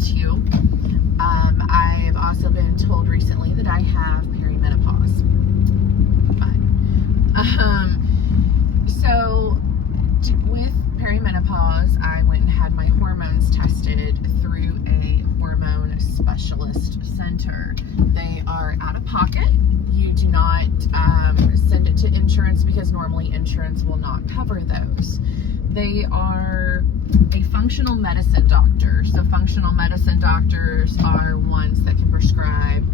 too. I've also been told recently that I have perimenopause. Fun. So with perimenopause, I went and had my hormones tested through a hormone specialist center. They are out of pocket. You do not send it to insurance because normally insurance will not cover those. They are a functional medicine doctor. So functional medicine doctors are ones that can prescribe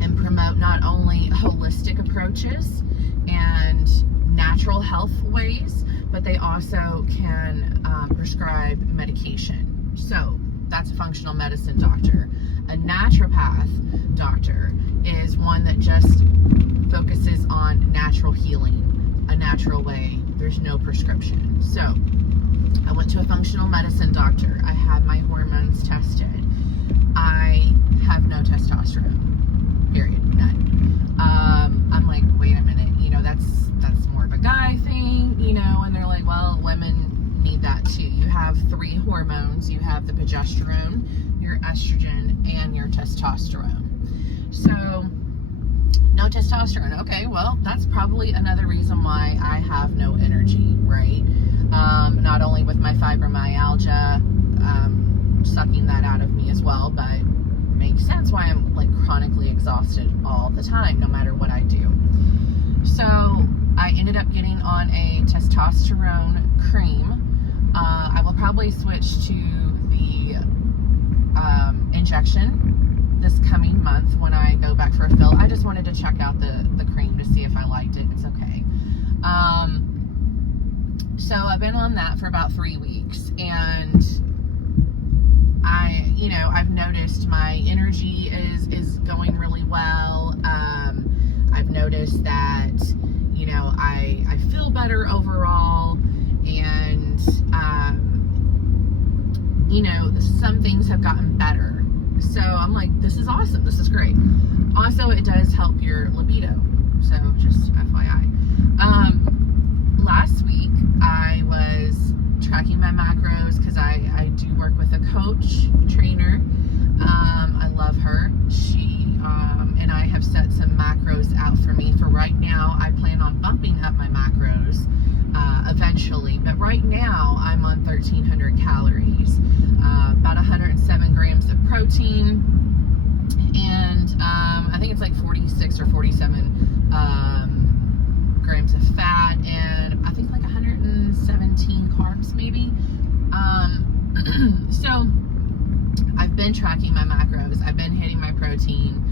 and promote not only holistic approaches and natural health ways, but they also can prescribe medication. So that's a functional medicine doctor. A naturopath doctor is one that just focuses on natural healing, a natural way. There's no prescription. So I went to a functional medicine doctor. I had my hormones tested. I have no testosterone, period, none. I'm like, wait a minute, that's more of a guy thing, and they're like, well, women need that too. You have 3 hormones. You have the progesterone, your estrogen, and your testosterone. So no testosterone. Okay, well, that's probably another reason why I have no energy, right? Not only with my fibromyalgia, sucking that out of me as well, but makes sense why I'm like chronically exhausted all the time, no matter what I do. So I ended up getting on a testosterone cream. I will probably switch to the injection this coming month when I go back for a fill. I just wanted to check out the cream to see if I liked it. It's okay. So I've been on that for about 3 weeks, and I've noticed my energy is going really well. I've noticed that, I feel better overall, and, some things have gotten better. So I'm like, this is awesome. This is great. Also, it does help your libido. So just FYI. Last week I was tracking my macros because I do work with a coach, trainer. I love her. She and I have set some macros out for me. For right now, I plan on bumping up my macros eventually. But right now, I'm on 1,300 calories, about 107 grams of protein, and I think it's like 46 or 47 grams of fat, and I think like 117 carbs maybe. So I've been tracking my macros. I've been hitting my protein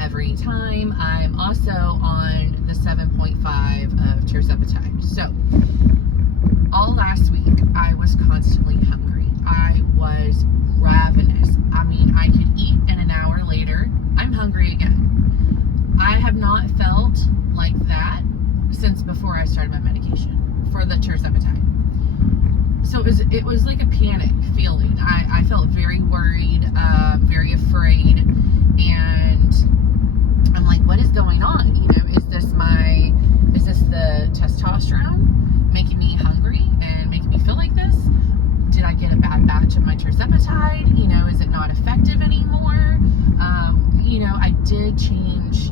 every time. I'm also on the 7.5 of Tirzepatide. So all last week I was constantly hungry. I was ravenous. I mean, I could eat and an hour later I'm hungry again. I have not felt like that since before I started my medication for the Tirzepatide. So it was like a panic feeling. I felt very worried, very afraid, and I'm like, what is going on? Is this the testosterone making me hungry and making me feel like this? Did I get a bad batch of my Tirzepatide? Is it not effective anymore? I did change.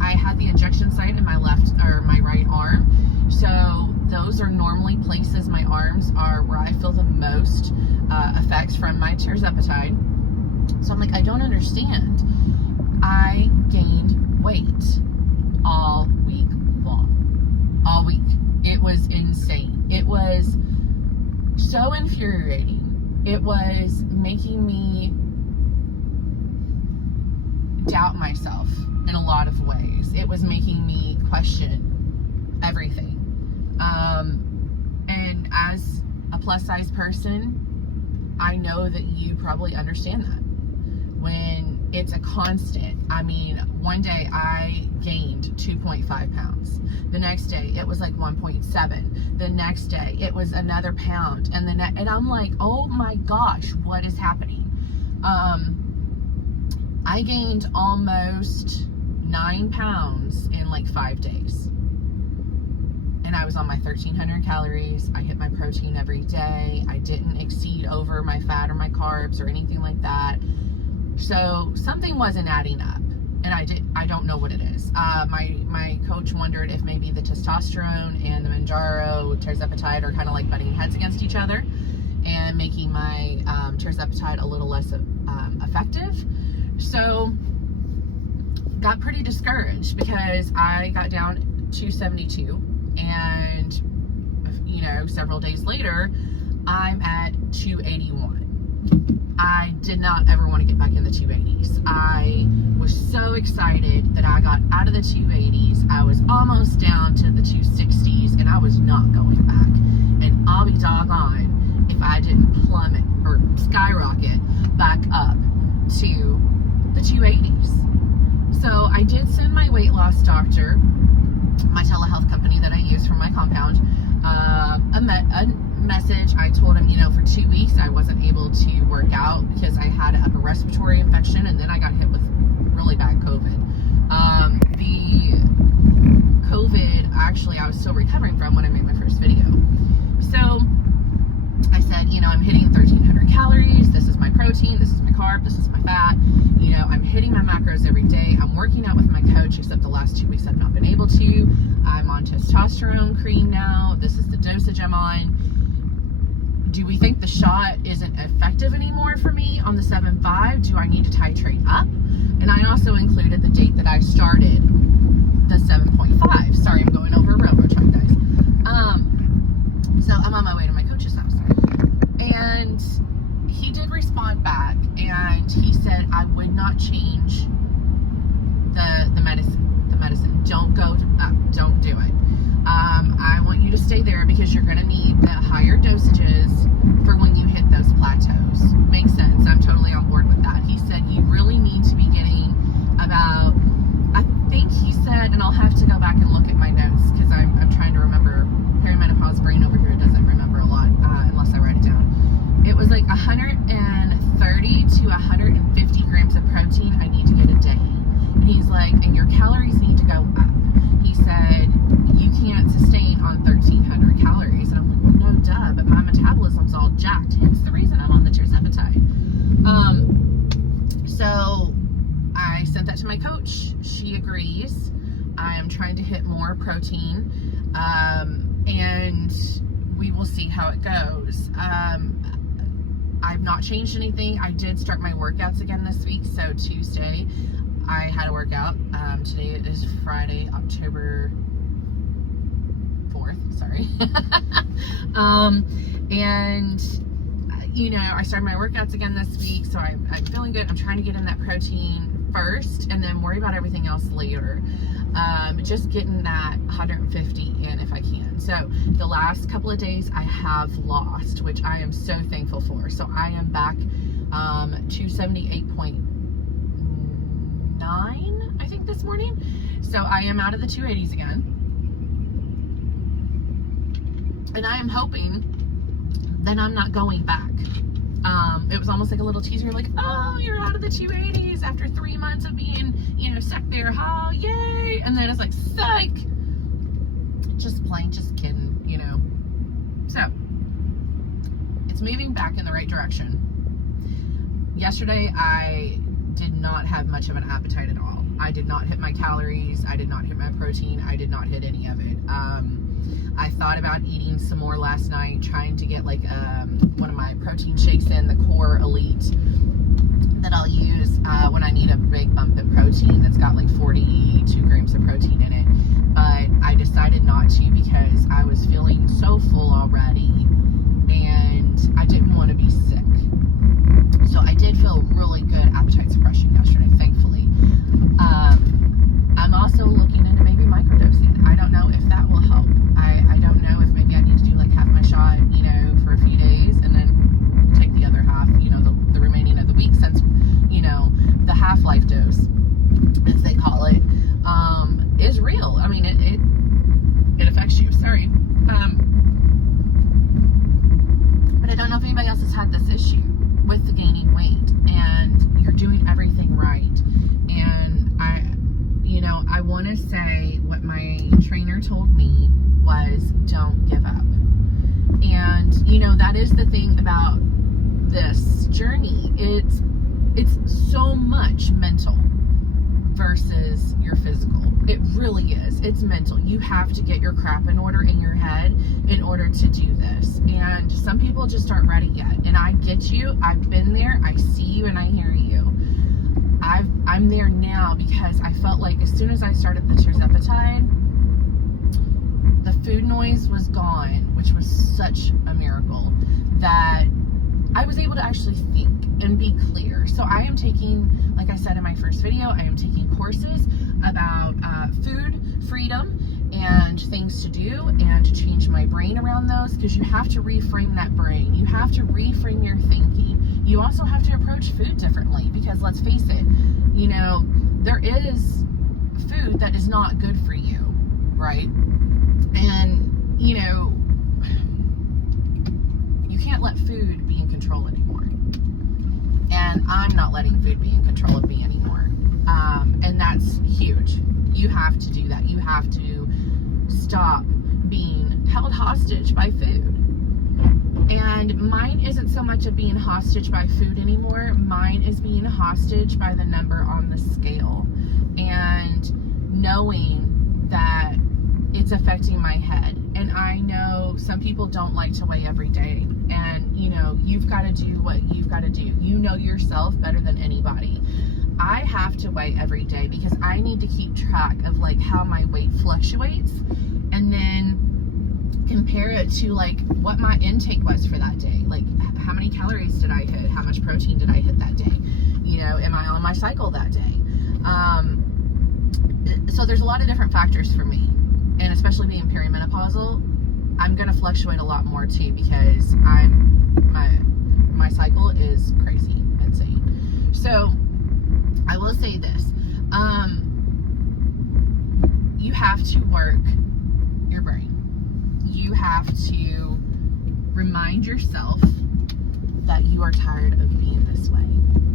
I had the injection site in my my right arm. So those are normally places, my arms are where I feel the most effects from my Tirzepatide. So I'm like, I don't understand. I gained weight all week long. All week. It was insane. It was so infuriating. It was making me doubt myself in a lot of ways. It was making me question everything. And as a plus size person, I know that you probably understand that. When it's a constant, I mean, one day I gained 2.5 pounds. The next day it was like 1.7. The next day it was another pound. And I'm like, oh my gosh, what is happening? I gained almost 9 pounds in like 5 days. And I was on my 1,300 calories. I hit my protein every day. I didn't exceed over my fat or my carbs or anything like that. So something wasn't adding up, and I don't know what it is. My coach wondered if maybe the testosterone and the Monunjaro Tirzepatide are kind of like butting heads against each other and making my Tirzepatide a little less effective. So got pretty discouraged because I got down 272, and you know, several days later I'm at 281. I did not ever want to get back in the 280s. I was so excited that I got out of the 280s. I was almost down to the 260s, and I was not going back. And I'll be doggone if I didn't plummet or skyrocket back up to the 280s. So I did send my weight loss doctor, my telehealth company that I use for my compound, a message. I told him, you know, for 2 weeks I wasn't able to work out because I had an upper respiratory infection, and then I got hit with really bad COVID. The COVID, actually, I was still recovering from when I made my first video. So I said, you know, I'm hitting 1,300 calories. This is my protein. This is my carb. This is my fat. You know, I'm hitting my macros every day. I'm working out with my coach, except the last 2 weeks I've not been able to. I'm on testosterone cream now. This is the dosage I'm on. Do we think the shot isn't effective anymore for me on the 7.5? Do I need to titrate up? And I also included the date that I started the 7.5. Sorry, I'm going over a railroad track, guys. So I'm on my way to my coach's house. And he did respond back, and he said I would not change the medicine. Don't go up. Don't do it. I want you to stay there because you're going to need the higher dosages for when you hit those plateaus. Makes sense. I'm totally on board with that. He said you really need to be getting about, I think he said, and I'll have to go back and look at my notes because I'm trying to remember. Perimenopause brain over here doesn't remember a lot unless I write it down. It was like 130 to 150 grams of protein I need to get a day. And he's like, and your calories need to go up. He said, you can't sustain on 1,300 calories. And I'm like, well, no, duh, but my metabolism's all jacked. Hence the reason I'm on the Tirzepatide. So I sent that to my coach. She agrees. I am trying to hit more protein. And we will see how it goes. I've not changed anything. I did start my workouts again this week. So Tuesday, I had a workout. Today is Friday, October 4th, sorry. And, you know, I started my workouts again this week, so I'm feeling good. I'm trying to get in that protein first and then worry about everything else later. Just getting that 150 in if I can. So the last couple of days I have lost, which I am so thankful for. So I am back 278.9, I think, this morning. So I am out of the 280s again. And I am hoping that I'm not going back. It was almost like a little teaser, like, oh, you're out of the 280s after 3 months of being, you know, stuck there. Oh, yay. And then it's like, psych. Just kidding, you know. So it's moving back in the right direction. Yesterday, I did not have much of an appetite at all. I did not hit my calories. I did not hit my protein. I did not hit any of it. I thought about eating some more last night, trying to get like one of my protein shakes in, the Core Elite, that I'll use when I need a big bump in protein that's got like 42 grams of protein in it. But I decided not to because I was feeling so full already and I didn't want to be sick. So I did feel really good appetite suppression yesterday, thankfully. I'm also looking into maybe microdosing. I don't know if that will help. I don't know if maybe I need to do like half my shot, you know, for a few days and then take the other half, you know, the remaining of the week, since, you know, the half-life dose, as they call it, is real. I mean, it affects you. Sorry. But I don't know if anybody else has had this issue with the gaining weight and you're doing everything right. And I want to say what my trainer told me was, don't give up. And you know, that is the thing about this journey. It's so much mental versus your physical. It really is. It's mental. You have to get your crap in order in your head in order to do this. And some people just aren't ready yet. And I get you. I've been there. I see you and I hear you. I'm there now because I felt like as soon as I started the Tirzepatide, the food noise was gone, which was such a miracle that I was able to actually think and be clear. So I am taking, like I said in my first video, I am taking courses about food freedom and things to do and to change my brain around those, because you have to reframe that brain. You have to reframe your thinking. You also have to approach food differently, because let's face it, you know, there is food that is not good for you, right? And, you know, you can't let food be in control anymore. And I'm not letting food be in control of me anymore. And that's huge. You have to do that. You have to stop being held hostage by food. And mine isn't so much of being hostage by food anymore. Mine is being hostage by the number on the scale. And knowing that it's affecting my head. And I know some people don't like to weigh every day. And, you know, you've got to do what you've got to do. You know yourself better than anybody. I have to weigh every day because I need to keep track of like how my weight fluctuates, and then compare it to like what my intake was for that day. Like how many calories did I hit? How much protein did I hit that day? You know, am I on my cycle that day? So there's a lot of different factors for me. And especially being perimenopausal, I'm going to fluctuate a lot more too, because my cycle is crazy, insane. So I will say this, you have to work your brain. You have to remind yourself that you are tired of being this way.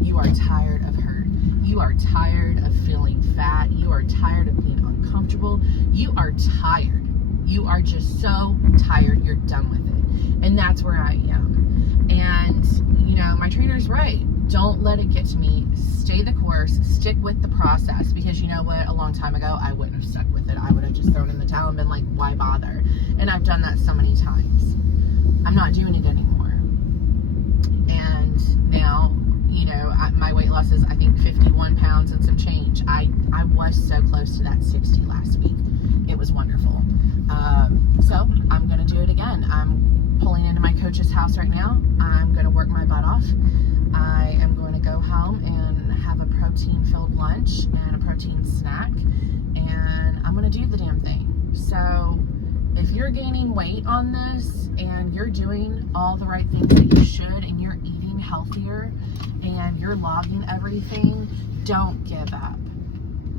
You are tired of hurt. You are tired of feeling fat. You are tired of being uncomfortable. You are tired. You are just so tired. You're done with it. And that's where I am. And, you know, my trainer's right. Don't let it get to me. Stay the course. Stick with the process. Because you know what? A long time ago, I wouldn't have stuck with it. I would have just thrown in the towel and been like, why bother? And I've done that so many times. I'm not doing it anymore. And now, you know, my weight loss is, I think, 51 pounds and some change. I was so close to that 60 last week. It was wonderful. So I'm going to do it again. I'm pulling into my coach's house right now. I'm going to work my butt off. I am going to go home and have a protein-filled lunch and a protein snack. And I'm going to do the damn thing. So if you're gaining weight on this and you're doing all the right things that you should, and you're eating healthier and you're logging everything, don't give up.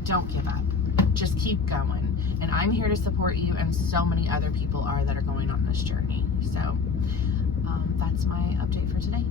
Don't give up. Just keep going. And I'm here to support you, and so many other people are that are going on this journey. So that's my update for today.